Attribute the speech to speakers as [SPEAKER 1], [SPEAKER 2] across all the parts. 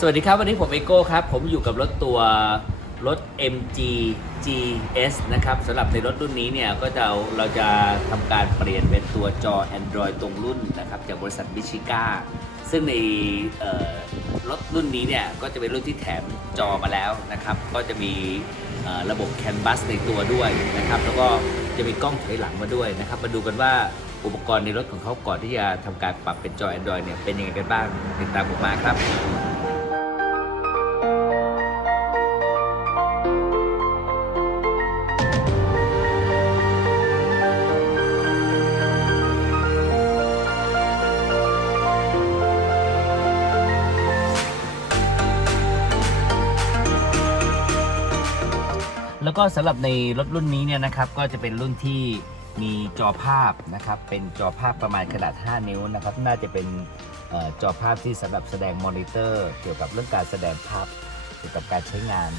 [SPEAKER 1] สวัสดีครับ วันนี้ผมเอโก้ครับ ผมอยู่กับรถตัวรถ MG GS นะครับสำหรับในรถรุ่นนี้เนี่ยก็จะเราจะทำการเปลี่ยนเป็นตัวจอ Android ตรงรุ่นนะครับจากบริษัทมิชิก้าซึ่งในรถรุ่นนี้เนี่ยก็จะเป็นรุ่นที่แถมจอมาแล้วนะครับก็จะมีระบบ Canvas ในตัวด้วยนะครับแล้วก็จะมีกล้องถอยหลังมาด้วยนะครับมาดูกันว่าอุปกรณ์ในรถของเขาก่อนที่จะทำการปรับเป็นจอ Android เนี่ยเป็นยังไงกันบ้างติดตามผมมาครับ ก็สำหรับในรถรุ่นนี้เนี่ยนะครับก็จะเป็นรุ่นที่มีจอภาพนะครับเป็นจอภาพประมาณขนาด 5 นิ้วนะครับน่าจะเป็นออจอภาพที่สำหรับแสดงมอนิเตอร์ เกี่ยวกับเรื่องการแสดงภาพเกี่ยวกับการใช้งาน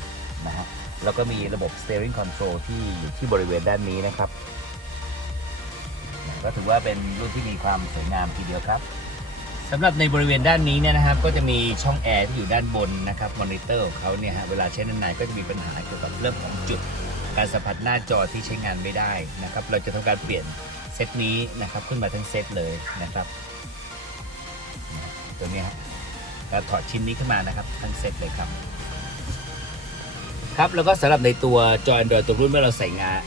[SPEAKER 1] นะฮะแล้วก็มีระบบ steering control ที่อยู่ที่บริเวณด้านนี้นะครับ ก็ถือว่าเป็นรุ่นที่มีความสวยงามทีเดียวครับ สำหรับในบริเวณด้านนี้เนี่ยนะครับ ก็จะมีช่องแอร์ที่อยู่ด้านบนนะครับมอนิเตอร์ของเขาเนี่ยฮะเวลาใช้นานๆก็จะมีปัญหาเกี่ยวกับเรื่องของจุด การสัมผัสหน้าจอที่ใช้งานไม่ได้นะครับ เราจะทำการเปลี่ยนเซตนี้นะครับ ขึ้นมาทั้งเซตเลยนะครับตัวนี้ครับเราถอดชิ้นนี้ขึ้นมานะครับทั้งเซตเลยครับ ครับแล้วก็สำหรับในตัวจอ Android ตัวรุ่นเมื่อเราใส่งาน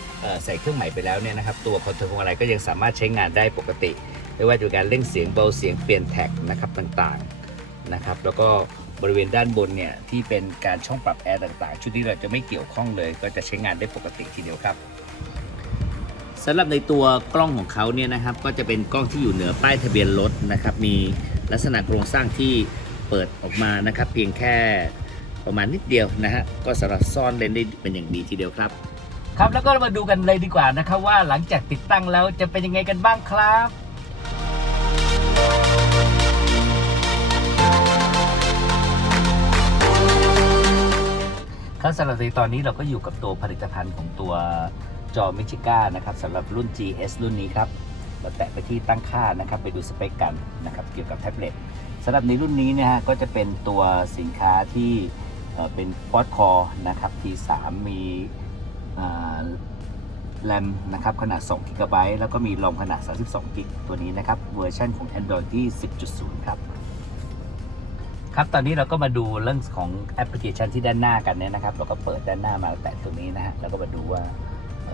[SPEAKER 1] ใส่เครื่องใหม่ไปแล้วเนี่ยนะครับ ตัวคอนโทรลพวงมาลัยก็ยังสามารถใช้งานได้ปกติ ไม่ว่าจะเป็นการเร่งเสียงเบาเสียงเปลี่ยนแท็กนะครับต่างๆนะครับ แล้วก็บริเวณด้านบนเนี่ยที่เป็นการช่องปรับแอร์ต่างๆ ชุดนี้เราจะไม่เกี่ยวข้องเลย ก็จะใช้งานได้ปกติทีเดียวครับสำหรับในตัวกล้องของเขาเนี่ยนะครับก็จะเป็นกล้องที่อยู่เหนือป้ายทะเบียนรถนะครับ มีลักษณะโครงสร้างที่เปิดออกมานะครับ เพียงแค่ประมาณนิดเดียวนะฮะก็สามารถซ่อนเลนได้เป็นอย่างดีทีเดียวครับ ครับแล้วก็มาดูกันเลยดีกว่านะครับว่าหลังจากติดตั้งแล้วจะเป็นยังไงกันบ้างครับ ครับสำหรับในตอนนี้เราก็อยู่กับตัวผลิตภัณฑ์ของตัวจอมิชิก้านะครับสำหรับรุ่น GS รุ่นนี้ครับ เราแตะไปที่ตั้งค่านะครับ ไปดูสเปคกันนะครับ เกี่ยวกับแท็บเล็ตสำหรับในรุ่นนี้นี่ยฮะก็จะเป็นตัวสินค้าที่เป็น Quad Core นะครับ T3 มีแรมนะครับขนาด2 g b แล้วก็มีรอมขนาด32 g b ตัวนี้นะครับ เวอร์ชันของ Android ที่ 10.0 ครับ ครับ ตอนนี้เราก็มาดูเรื่องของแอปพลิเคชันที่ด้านหน้ากันเนี่ยนะครับ เราก็เปิดด้านหน้ามาแตะตรงนี้นะฮะ แล้วก็มาดูว่า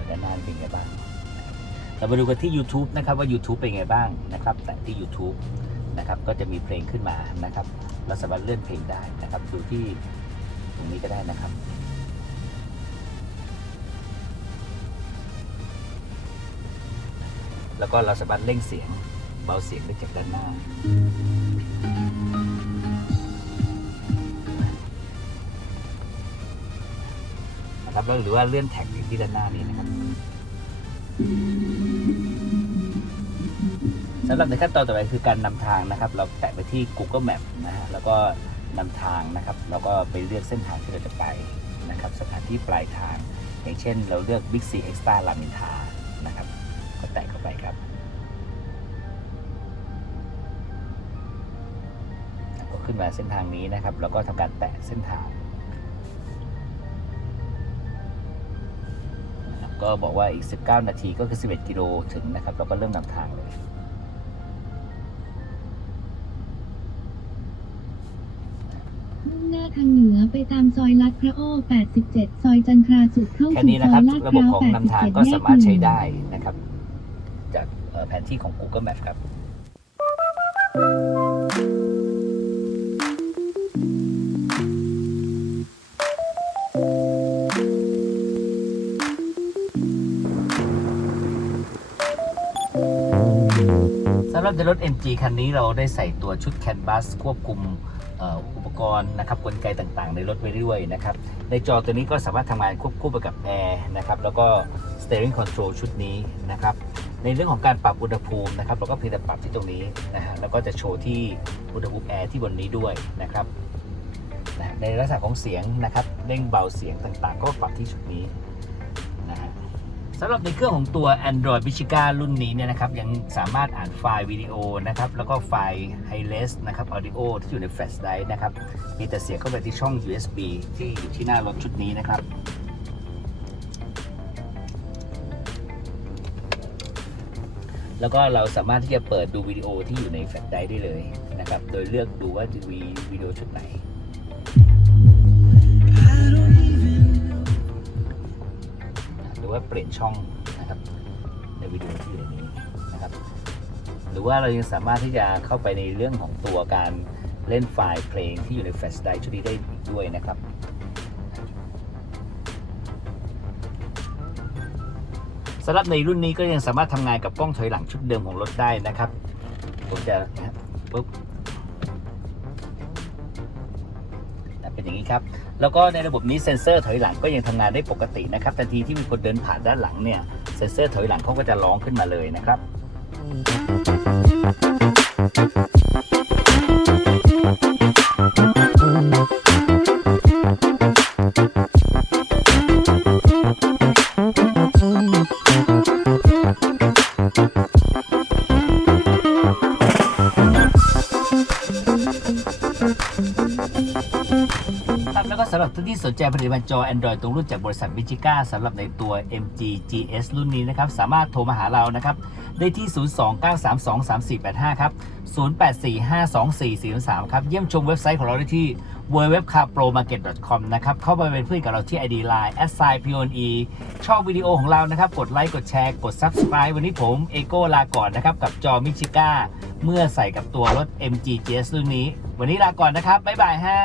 [SPEAKER 1] ด้านหน้าเป็นไงบ้าง เรามาดูกันที่ YouTube นะครับว่า YouTube เป็นไงบ้างนะครับ แตะที่ YouTube นะครับ ก็จะมีเพลงขึ้นมานะครับ เราสามารถเลื่อนเพลงได้นะครับ ดูที่ตรงนี้ก็ได้นะครับแล้วก็เราสามารถเร่งเสียงเบาเสียงได้จากด้านหน้า นะครับแล้วหรือว่าเลื่อนแท็กอยู่ที่ด้านหน้านี้นะครับสำหรับในขั้นตอนต่อไปคือการนำทางนะครับ เราแตะไปที่ Google Map นะฮะแล้วก็นำทางนะครับแล้วก็ไปเลือกเส้นทางที่เราจะไปนะครับ สถานที่ปลายทาง อย่างเช่น เราเลือก Big C Extra รามินทานะครับ ก็แตะเข้าไปครับก็ขึ้นมาเส้นทางนี้นะครับ แล้วก็ทำการแตะเส้นทาง ก็บอกว่าอีก 19 นาทีก็คือ 11 กิโลถึงนะครับ เราก็เริ่มนำทางเลย
[SPEAKER 2] มุ่งหน้าทางเหนือไปตามซอยลัดพระโอ้87 ซอยจันทราสุขเข้า
[SPEAKER 1] แค่
[SPEAKER 2] สู่
[SPEAKER 1] นี้
[SPEAKER 2] ซ
[SPEAKER 1] นะ
[SPEAKER 2] อ
[SPEAKER 1] ครับ
[SPEAKER 2] ยลาด
[SPEAKER 1] ระ
[SPEAKER 2] พ
[SPEAKER 1] บบ
[SPEAKER 2] ร้าว
[SPEAKER 1] ของนำทาง
[SPEAKER 2] 87
[SPEAKER 1] ก็
[SPEAKER 2] แย
[SPEAKER 1] สากมารถ
[SPEAKER 2] ห
[SPEAKER 1] ใช้
[SPEAKER 2] นึ่ง
[SPEAKER 1] ได้นะครับ จากเอ่อแผนที่ของ Google Map ครับำหรับในรถ MG คันนี้เราได้ใส่ตัวชุดแคนบัสควบคุมอุปกรณ์นะครับกลไกต่างๆ ในรถไว้ด้วยนะครับ ในจอตัวนี้ก็สามารถทำงานควบคู่ไปกับแอร์นะครับแล้วก็ steering control ชุดนี้นะครับ ในเรื่องของการปรับอุณหภูมินะครับเราก็เพียงแต่ปรับที่ตรงนี้นะฮะแล้วก็จะโชว์ที่อุณหภูมิแอร์ที่บนนี้ด้วยนะครับในลักษณะของเสียงนะครับเร่งเบาเสียงต่างๆ ก็ปรับที่ชุดนี้ สำหรับในเครื่องของตัว Android m i c h i g a รุ่นนี้เนี่ยนะครับยังสามารถอ่านไฟล์วิดีโอนะครับแล้วก็ไฟล์ High Res นะครับ Audio ที่อยู่ใน Flash Drive นะครับมีแต่เสียงเข้าไปที่ช่อง USB ที่อยู่ที่หน้ารถชุดนี้นะครับแล้วก็เราสามารถที่จะเปิดดูวิดีโอที่อยู่ในแฟลชไดรฟ์ได้เลยนะครับ โดยเลือกดูว่าจะมีวิดีโอชุดไหน รือว่าเปลี่ยนช่องนะครับ ในวิดีโอที่อยู่ในนี้นะครับ หรือว่าเรายังสามารถที่จะเข้าไปในเรื่องของตัวการเล่นไฟล์เพลงที่อยู่ในแฟลชไดรฟ์ชุดนี้ได้อีกด้วยนะครับสำหรับในรุ่นนี้ก็ยังสามารถทำงานกับกล้องถอยหลังชุดเดิมของรถได้นะครับ ผมจะนะปุ๊บนะเป็นอย่างนี้ครับ แล้วก็ในระบบนี้เซ็นเซอร์ถอยหลังก็ยังทำงานได้ปกตินะครับทันทีที่มีคนเดินผ่านด้านหลังเนี่ยเซ็นเซอร์ถอยหลังเขาก็จะร้องขึ้นมาเลยนะครับ ครับแล้วก็สำหรับท่านที่สนใจผลิตภัณฑ์จอ Android ตรงรุ่นจากบริษัท v i g i g a สำหรับในตัว MG GS รุ่นนี้นะครับ สามารถโทรมาหาเรานะครับ ได้ที่ 029323485 ครับ 08452443 ครับ เยี่ยมชมเว็บไซต์ของเราได้ที่ www.carpromarket.com นะครับ เข้าไปเป็นเพื่อนกับเราที่ ID Line s i p o n e ชอบวิดีโอของเรานะครับ กดไลค์กดแชร์กด Subscribe วันนี้ผมเอโก้ลาก่อนนะครับกับจอมิชิก้าเมื่อใส่กับตัวรถ MG GS รุ่นนี้ วันนี้ลาก่อนนะครับบ๊ายบายฮะ